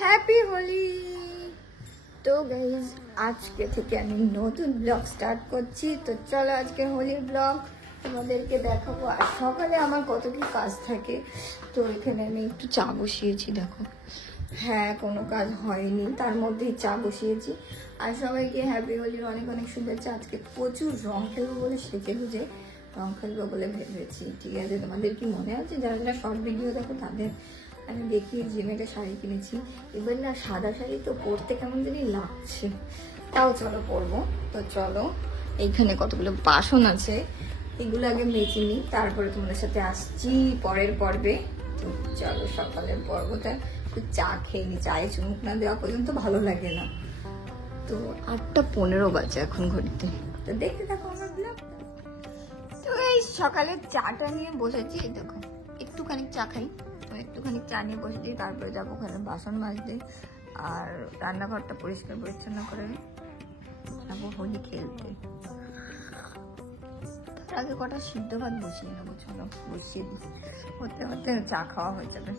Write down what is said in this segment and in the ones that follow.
Happy Holi. তো guys আজকে থেকে আমি নতুন ব্লগ স্টার্ট করছি। তো চলো আজকে হোলির ব্লগ তোমাদেরকে দেখাবো। আর সকালে আমার কত কি কাজ থাকে। তো এখানে আমি একটু চা বসিয়েছি, দেখো। হ্যাঁ, কোনো কাজ হয়নি, তার মধ্যেই চা বসিয়েছি। আর সবাইকে হ্যাপি হোলির অনেক অনেক শুভেচ্ছা। আজকে প্রচুর রং খেলবো বলে সেজে গুজে রং খেলবো বলে ভেবেছি। ঠিক আছে, তোমাদের কি মনে আছে? যারা যারা শর্ট ভিডিও দেখো তাদের আমি দেখিয়েছি আমি একটা শাড়ি কিনেছি। এবার না সাদা শাড়ি তো পরতে কেমন জানি লাগছে, তাও চলো পরবো। তো চলো, এইখানে কতগুলো বাসন আছে, এগুলো আগে মেজে নিই, তারপরে তোমাদের সাথে আসছি পরের পর্বে। তো চলো, সকালের পর্বটা একটু চা খেয়ে নি। চায়ে চুমুক না দেওয়া পর্যন্ত ভালো লাগে না। তো 8:15 বাজে এখন ঘড়িতে। তো দেখতে থাকো আমার ব্লগটা। তো এই সকালে চাটা নিয়ে বসেছি, দেখো একটুখানি চা খাই, একটুখানি চা নিয়ে বসে দিই, তারপরে যাবো ওখানে বাসন মাজতে আর রান্নাঘরটা পরিষ্কার পরিচ্ছন্ন করে যাবো হোলি খেলতে। তার আগে কটা সিদ্ধ ভাত বসিয়ে নেবো, চলো বসিয়ে দিই, হতে হতে চা খাওয়া হয়ে যাবে।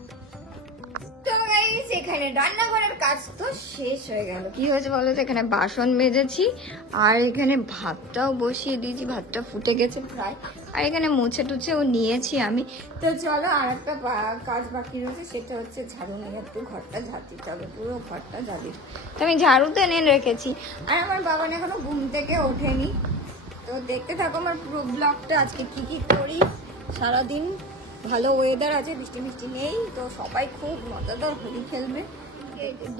তো গাইস এখানে রান্নাঘরের কাজ তো শেষ হয়ে গেল। কি হয়েছে বলো তো, এখানে বাসন মেজেছি আর এখানে ভাতটাও বসিয়ে দিয়েছি, ভাতটা ফুটে গেছে প্রায়। আর এখানে মুছে টুছেও নিয়েছি আমি। তো চলো, আর একটা কাজ বাকি রয়েছে, সেটা হচ্ছে ঝাড়ু নিয়ে একটু ঘরটা ঝাড় দিতে হবে, পুরো ঘরটা ঝাড়ি। তো আমি ঝাড়ুতে এনে রেখেছি। আর আমার বাবা এখনো ঘুম থেকে ওঠেনি। তো দেখতে থাকো আমার পুরো ব্লগটা, আজকে কি কি করি সারাদিন। ভালো ওয়েদার আছে, বৃষ্টি মিষ্টি নেই, তো সবাই খুব মজাদার হোলি খেলবে।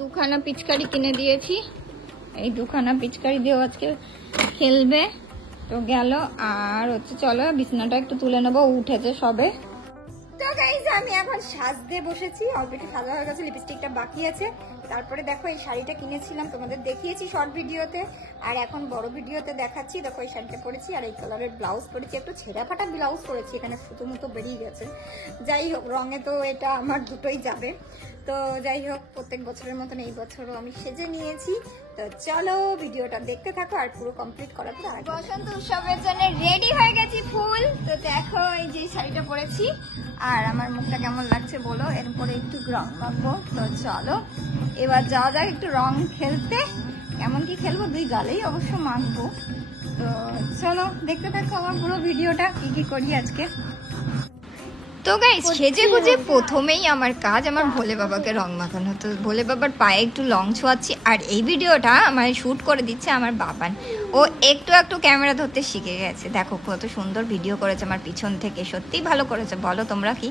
দুখানা পিচকারি কিনে দিয়েছি, এই দুখানা পিচকারি দিয়েও আজকে খেলবে। তো গেল। আর হচ্ছে চলো বিছানাটা একটু তুলে নেবো, উঠেছে সবে। তো গাইজ আমি এখন সাজতে বসেছি, অল্প একটু সাজা হয়ে গেছে, লিপস্টিকটা বাকি আছে। তারপরে দেখো এই শাড়িটা কিনেছিলাম, তোমাদের দেখিয়েছি শর্ট ভিডিওতে, আর এখন বড় ভিডিওতে দেখাচ্ছি। দেখো এই শাড়িটা পরেছি আর এই কালারের ব্লাউজ পরেছি, একটু ছেঁড়া ফাটা ব্লাউজ পরেছি, এখানে সুতো মুতো বেরিয়ে গেছে। যাই হোক, রঙে তো এটা আমার দুটোই যাবে। তো যাই হোক, প্রত্যেক বছরের মতন এই বছরও আমি সেজে নিয়েছি। তো চলো ভিডিওটা দেখতে থাকো, আর পুরো কমপ্লিট করার পর বসন্ত উৎসবের জন্য রেডি হয়ে গেছি ফুল। তো দেখো এই যে শাড়িটা পরেছি, আর আমার মুখটা কেমন লাগছে বলো। এরপরে একটু রং মাখবো। তো চলো এবার যাওয়া যাক একটু রং খেলতে। কেমন কি খেলবো, দুই গালেই অবশ্য মাখবো। তো চলো দেখতে থাকো আমার পুরো ভিডিওটা, কি কি করি আজকে। তো গাইস সেজে গুজে প্রথমেই আমার কাজ আমার ভোলে বাবাকে রং মাখানো। তো ভোলে বাবার পায়ে একটু রং ছোঁয়াচ্ছি, আর এই ভিডিওটা আমার শ্যুট করে দিচ্ছে আমার বাবান। ও একটু একটু ক্যামেরা ধরতে শিখে গেছে, দেখো কত সুন্দর ভিডিও করেছে আমার পিছন থেকে, সত্যিই ভালো করেছে। বলো তোমরা কি?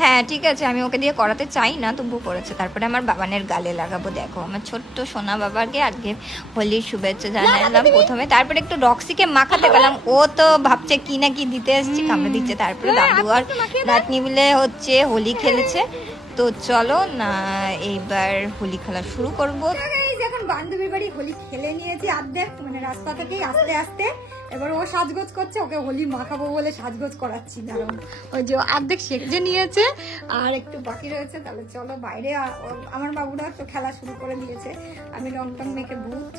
হ্যাঁ ঠিক আছে, আমি ওকে দিয়ে করাতে চাই না, তবুও করেছে। তারপরে আমার বাবানের গালে লাগাবো। দেখো আমার ছোট্ট সোনা বাবাকে আজকে হোলির শুভেচ্ছা জানালাম প্রথমে, তারপরে একটু রক্সিকে মাখাতে গেলাম। ও তো ভাবছে কি না কি দিতে এসছি, কামড়ে দিচ্ছে। তারপরে দাদু আর নাতনি মিলে হচ্ছে হোলি খেলেছে। তো চলো না এইবার হোলি খেলা শুরু করবো। এখন বান্ধবীর বাড়ি হোলি খেলে নিয়েছি অর্ধেক, মানে রাস্তা থেকেই আস্তে আস্তে। এবার ও সাজগোজ করছে, ওকে হোলি মাখাবো বলে সাজগোজ করাচ্ছি। কারণ ওই যে অর্ধেক সেজে নিয়েছে আর একটু বাকি রয়েছে। তাহলে চলো বাইরে, আমার বাবুরা তো খেলা শুরু করে দিয়েছে। আমি রং টং মেখে ভূত।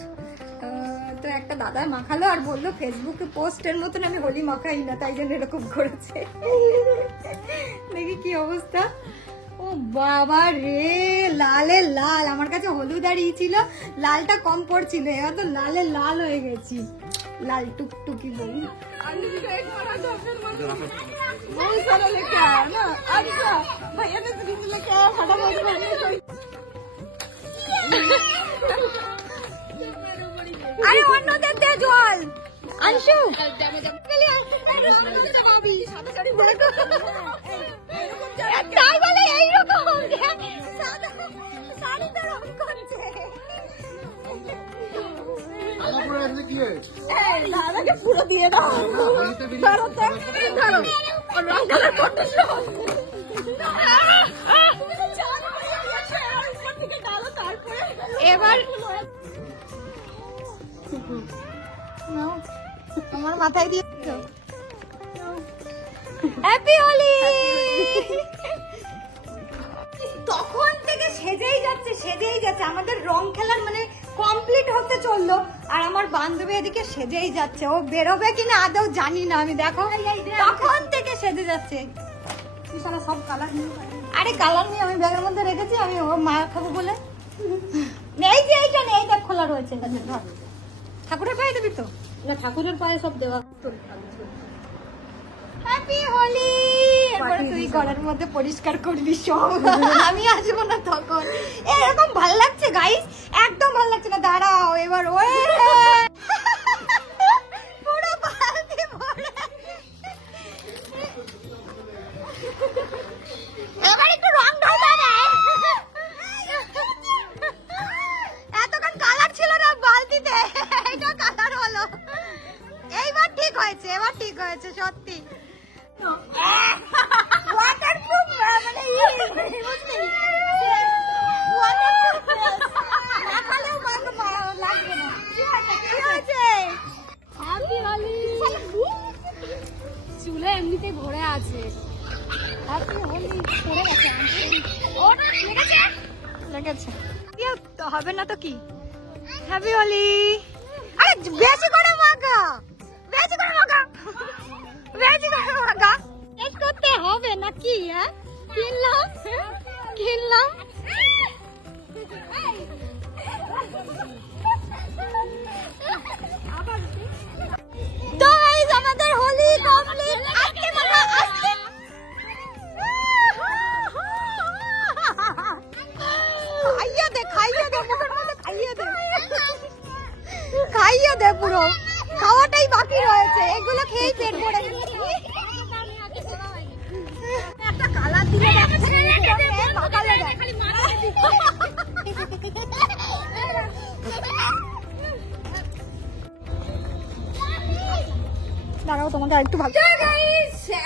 তো একটা দাদা মাখালো আর বললো ফেসবুকে পোস্টের মতন আমি হোলি মাখাই না, তাই জন্য এরকম করেছে। দেখি কি অবস্থা। ও বাবা রে, লালে লাল। আমার কাছে হলুদ আর ছিল, লালটা কম পড়ছিল, এবার তো লালে লাল হয়ে গেছি, লাল টুকটুকি বউ। আরে অন্যদের দে জল আনশু। তাই বলে এইরকম শাড়িটা রং করছে। দাদাকে পুরো দিয়ে দাও, ধরো তো, ধরো রং কালার করতে। এবার আমার মাথায় দিয়ে হ্যাপি হোলি। তখন থেকে সেজেই যাচ্ছে আমাদের রং খেলার মানে কমপ্লিট হতে চললো। আর আমার বান্ধবী এদিকে সেজেই যাচ্ছে, ও বেরোবে কিনা আদৌ জানি না আমি। দেখো তখন থেকে সেজে যাচ্ছে, সব কালার। আরে কালার নিয়ে আমি ব্যাগের মধ্যে রেখেছি, আমি ও মা খাবো বলে। এই যে এইটা নেই, এইটা খোলা রয়েছে। ঠাকুরের পায়ে দিবি তো? না, ঠাকুরের পায়ে সব দেওয়া। হ্যাপি হোলি। এরপরে তুই ঘরের মধ্যে পরিষ্কার করবি সব, আমি আসবো না তখন। এরকম ভালো লাগছে গাইস, একদম ভালো লাগছে না। দাঁড়াও এবার ওই পুরো বালতি ভরে। এবার একটু রং ঢালবে না, এতক্ষণ কালার ছিল না বালতিতে, এটা কালার হলো। এইবার ঠিক হয়েছে, এবার ঠিক হয়েছে সত্যি। ওয়াটারপ্রুফ মানে বুঝলি, ওয়াটারপ্রুফ লাগালেও লাগবে না। কি হয়েছে? হ্যাপি হোলি। চুলে এমনিতে ভরে আছে। হ্যাপি হোলি। পড়ে গেছে। ওটা লেগেছে, লেগেছে। কি হবে না তো কি? হ্যাপি হোলি। আরে বেশি করে মাখা, বেশি করে মাখা, বেশি করে মাখা। শেষ করতে হবে নাকি? হ্যাঁ, কিনলাম কিনলাম। তো গাইস আমাদের হোলি কমপ্লিট। আজকে মাখা, আজকে খাইয়ে দে, খাইয়ে দে, মুখের মধ্যে খাইয়ে দে, খাইয়ে দে। পুরো খাওয়াটাই বাকি রয়েছে, এগুলো খেয়েই পেট ভরে যাবে। একটা কালার দিলে মাখালে দাঁড়াও, তোমাকে একটু ভালো।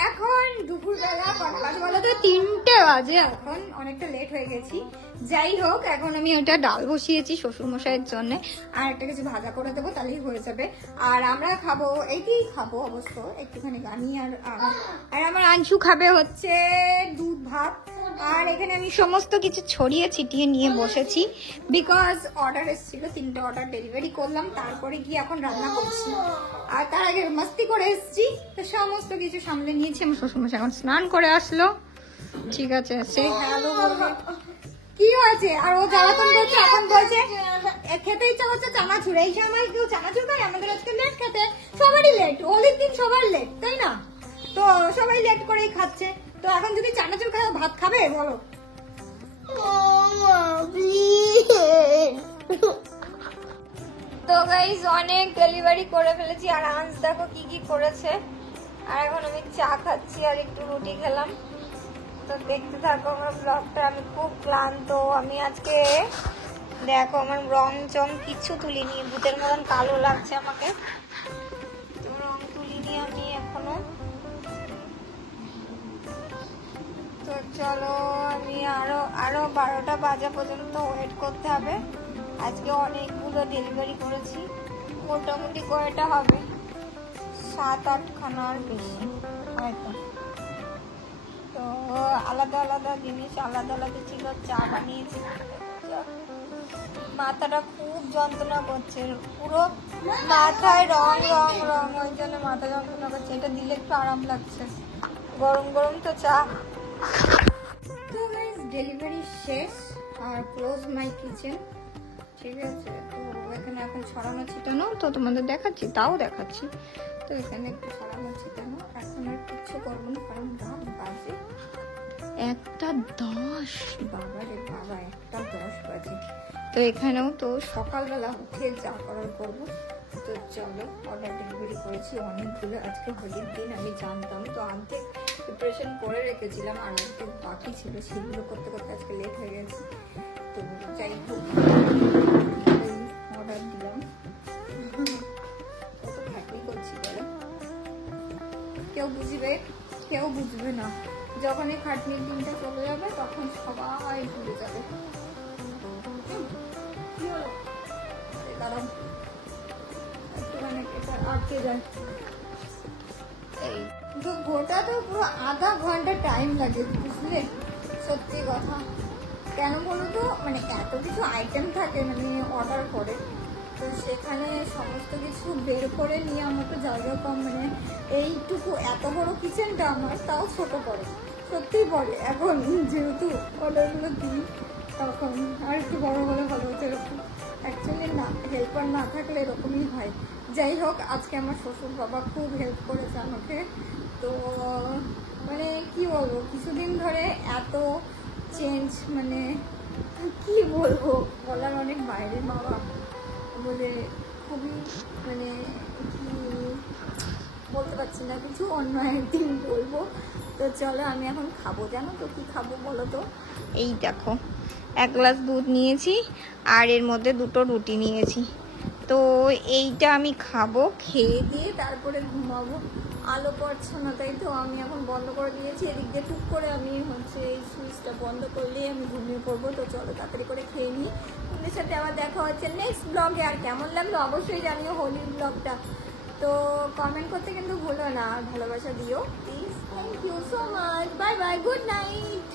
এখন দুপুরবেলা কটা বাজে বলো তো? 3টে বাজে। এখন অনেকটা লেট হয়ে গেছি। যাই হোক, এখন আমি এটা ডাল বসিয়েছি শ্বশুর মশাইয়ের জন্য, আর একটা কিছু ভাজা করে দেবো, তাহলেই হয়ে যাবে। আর আমরা খাবো, এইটাই খাবো অবশ্য, একটুখানি গানি। আর আমার আংশু খাবে হচ্ছে দুধ ভাত। আর এখানে আমি সমস্ত কিছু ছড়িয়ে ছিটিয়ে নিয়ে বসেছি, বিকজ অর্ডার এসেছিল, 3টে অর্ডার ডেলিভারি করলাম, তারপরে গিয়ে এখন রান্না করছি। আর তার আগে মাস্তি করে এসেছি, তো সমস্ত কিছু সামলে নিয়েছি। আমার শ্বশুরমশাই এখন স্নান করে আসলো, ঠিক আছে, সেই হ্যালো বলবে। কি হয়েছে? আর ও জ্বালাতন করছে, এখন বলছে খেতে ইচ্ছা করছে চানাচুর। এই সময় কেউ চানাচুর খায়? আমাদের আজকে লেট খেতে, সবারই লেট, হোলির দিন সবার লেট, তাই না? তো সবাই লেট করেই খাচ্ছে। তো এখন যদি চানাচুর খায়, ভাত খাবে বলো? তো গাইস অনেক ডেলিভারি করে ফেলেছি, আর আজ দেখো কি কি করেছে। আর এখন আমি চা খাচ্ছি আর একটু রুটি খেলাম। তো দেখতে থাকো আমার ব্লগটা। আমি খুব ক্লান্ত। আমি আজকে দেখো আমার রং চং কিছু তুলিনি, ভূতের মতন কালো লাগছে আমাকে। তো রং তুলিনি আমি এখনো। তো চলো, আমি আরো 12টা বাজা পর্যন্ত ওয়েট করতে হবে। আজকে অনেকগুলো ডেলিভারি করেছি, মোটামুটি কয়টা হবে, 7-8 খানার বেশি হয়তো। তো আলাদা আলাদা জিনিস, আলাদা আলাদা ছিল। চা বানিয়েছি, মাথাটা খুব যন্ত্রণা করছে, পুরো মাথায় রং রং রং, ওই জন্য মাথা যন্ত্রণা করছে। এটা দিলে একটু আরাম লাগছে, গরম গরম তো চা। তো গাইস ডেলিভারি শেষ, আর ক্লোজ মাই কিচেন, ঠিক আছে। তো এখানে এখন ছড়ানো ছিটানো, তো তোমাদের দেখাচ্ছি, তাও দেখাচ্ছি। তো এখানে একটু ছড়ানো ছিটানো, এখন আর কিচ্ছু করবো না, কারণ রাত বাজে 1:10। বাবা রে বাবা, 1:10 বাজে। তো এখানেও তো সকালবেলা উঠে যা করার করবো। তো চলো, অর্ডার ডেলিভারি করেছি অনেকগুলো। আজকে হোলির দিন, আমি জানতাম, তো অর্ধেক প্রিপারেশন করে রেখেছিলাম, আর অর্ধেক বাকি ছিল, সেগুলো করতে করতে আজকে লেট হয়ে গেছে। তো যাই হোক, অর্ডার দিলাম। কত খাটনি করছি বলো? কেউ বুঝবে, কেউ বুঝবে না। যখন এই খাটনির দিনটা চলে যাবে, তখন সবাই ভুলে যাবে। কি হলো? দাঁড়াও একটুখানি, এটা আটকে যায়। এই তো গোটা তো পুরো আধা ঘন্টা টাইম লাগে, বুঝলে? সত্যি কথা। কেন বলো তো, মানে এত কিছু আইটেম থাকে মানে অর্ডার করে, তো সেখানে সমস্ত কিছু বের করে নিয়ে আমার তো জায়গা কম। মানে এইটুকু এত বড় কিচেনটা আমার, তাও ছোট পড়ে, সত্যিই পড়ে এখন, যেহেতু অর্ডারগুলো দিই তখন। আর একটু বড় হলে ভালো হতো এরকম। অ্যাকচুয়ালি না, হেল্পার না থাকলে এরকমই হয়। যাই হোক, আজকে আমার শ্বশুর বাবা খুব হেল্প করেছে আমাকে। তো মানে কি বলবো, কিছুদিন ধরে এত চেঞ্জ, মানে কি বলবো, বলার অনেক বাইরে। বাবা বলে খুবই, মানে কি বলতে পারছি না কিছু, অন্য একদিন বলবো। তো চলো আমি এখন খাবো। জানো তো কি খাবো বলো তো? এই দেখো, 1 গ্লাস দুধ নিয়েছি আর এর মধ্যে 2টো রুটি নিয়েছি। তো এইটা আমি খাবো, খেয়ে দিয়ে তারপরে ঘুমাবো। আলো পড়ছে না, তাই তো আমি এখন বন্ধ করে দিয়েছি। এদিক দিয়ে টুক করে আমি হচ্ছে এই সুইচটা বন্ধ করলেই আমি ঘুমিয়ে পড়বো। তো চলো তাড়াতাড়ি করে খেয়ে নিই। তোমাদের সাথে আবার দেখা হচ্ছে নেক্সট ব্লগে। আর কেমন লাগলো অবশ্যই জানিও হোলির ব্লগটা। তো কমেন্ট করতে কিন্তু ভুলো না, আর ভালোবাসা দিও please. Thank you so much, bye bye, good night.